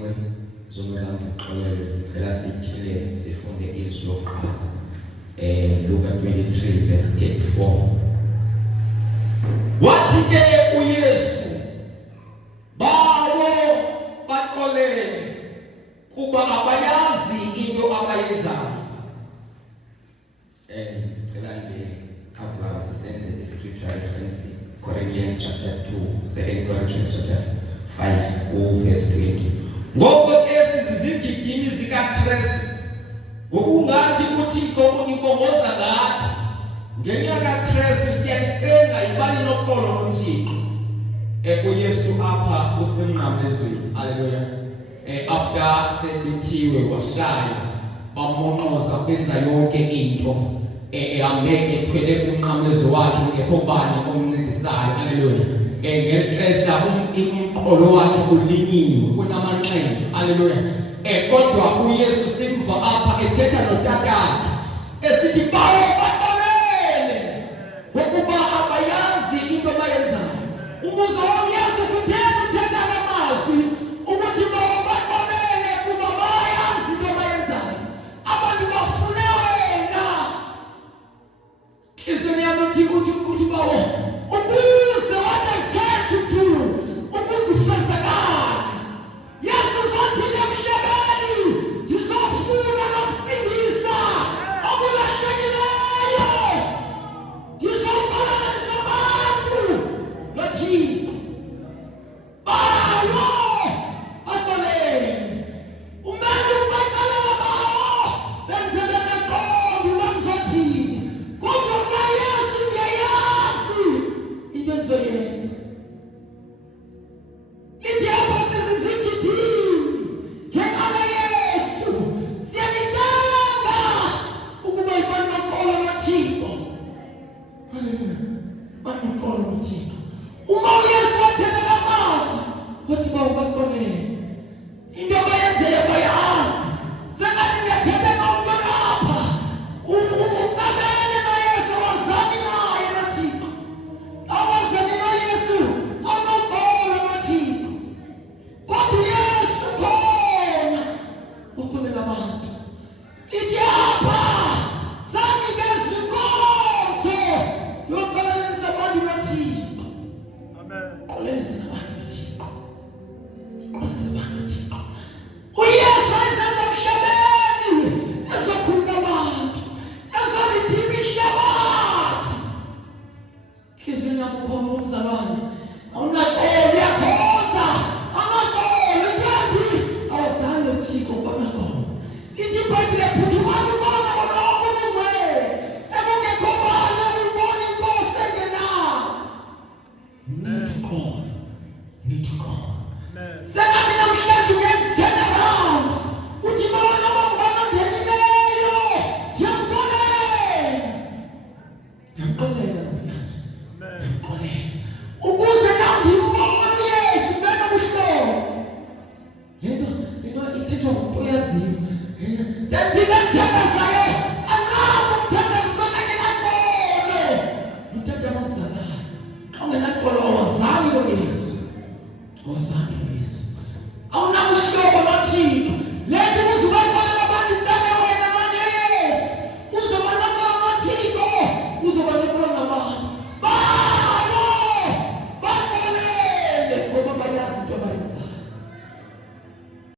Ziwe zomuzamo zixolele ngicela sityhile sifunde izwi lokuqala Luka 23 verse 34 wathi ke uYesu bawo baxolele kuba abayazi into abayenzayo ngicela nje abula sende scripture reference Corinthians chapter 2 2 Corinthians chapter 5 verse 20 ngoba ke sizizigidini zikaKristu ngokungathi uThixo unibongoza ngathi ngenxa kaKristu siyacenga ibani noxolo loThixo uYesu apha usemnqamlezweni haleluya after sebethiwe washaya bamonqoza benza yonke into ehambe ethwele umnqamlezo wakhe ngekho bani omncedisayo haleluya ngelixesha umqolo wakhe ulinyiwe kunamanqindi haleluya kodwa uYesu simva apha ethetha noTatakhe esithi bawo baxolele ngokuba abayazi into abayenzayo umuzo woYesu kutheni uthetha ngamazwi ukuthi bawo baxolele kuba bayazi into abayenzayo abantu bafune wena izwi yami ukuthi bawo ukuze what I came to do ukuzifezekala Yesu zathi lemhlabeni ngizofuna nokusindisa okulahlekileyo ngizokhala nabantu noThixo bawo baxolele umele ubaxolela bawo benzele kakhulu bakuzothini kodwa mna Yesu ngiyayazi into engizoyenza ithi apho sizizigidini ngenxa kaYesu siyanidinga ukuba ibani noxolo loThixo haleluya bani noxolo loThixo uma uYesu wathetha ngamazwi wathi bawo baxolele into abayenzeyo bayazi sengathi ngiyathetha nomntu lapha uqabele noYesu wazani naye noThixo awazani noYesu anoxolo loThixo kodwa uYesu khona uxolela abantu ithi apha sanikeza inkonzo yokuxolelisa abantu noThixo xolelisa abantu noThixo xolelisa abantu noThixo uYesu wayesenza emhlabeni ezokhulula abantu ezolidinga ihlabathi khizwe nakukhona umzalwane awunaxolo uyakhonza amaxolo intombi awazali noThixo kwanaxolo ithi iBhayibhile phuthumani ukubona konke ubungcwele ekungekho bani ukubona inkosi engenayo need to call sengathi namhlanje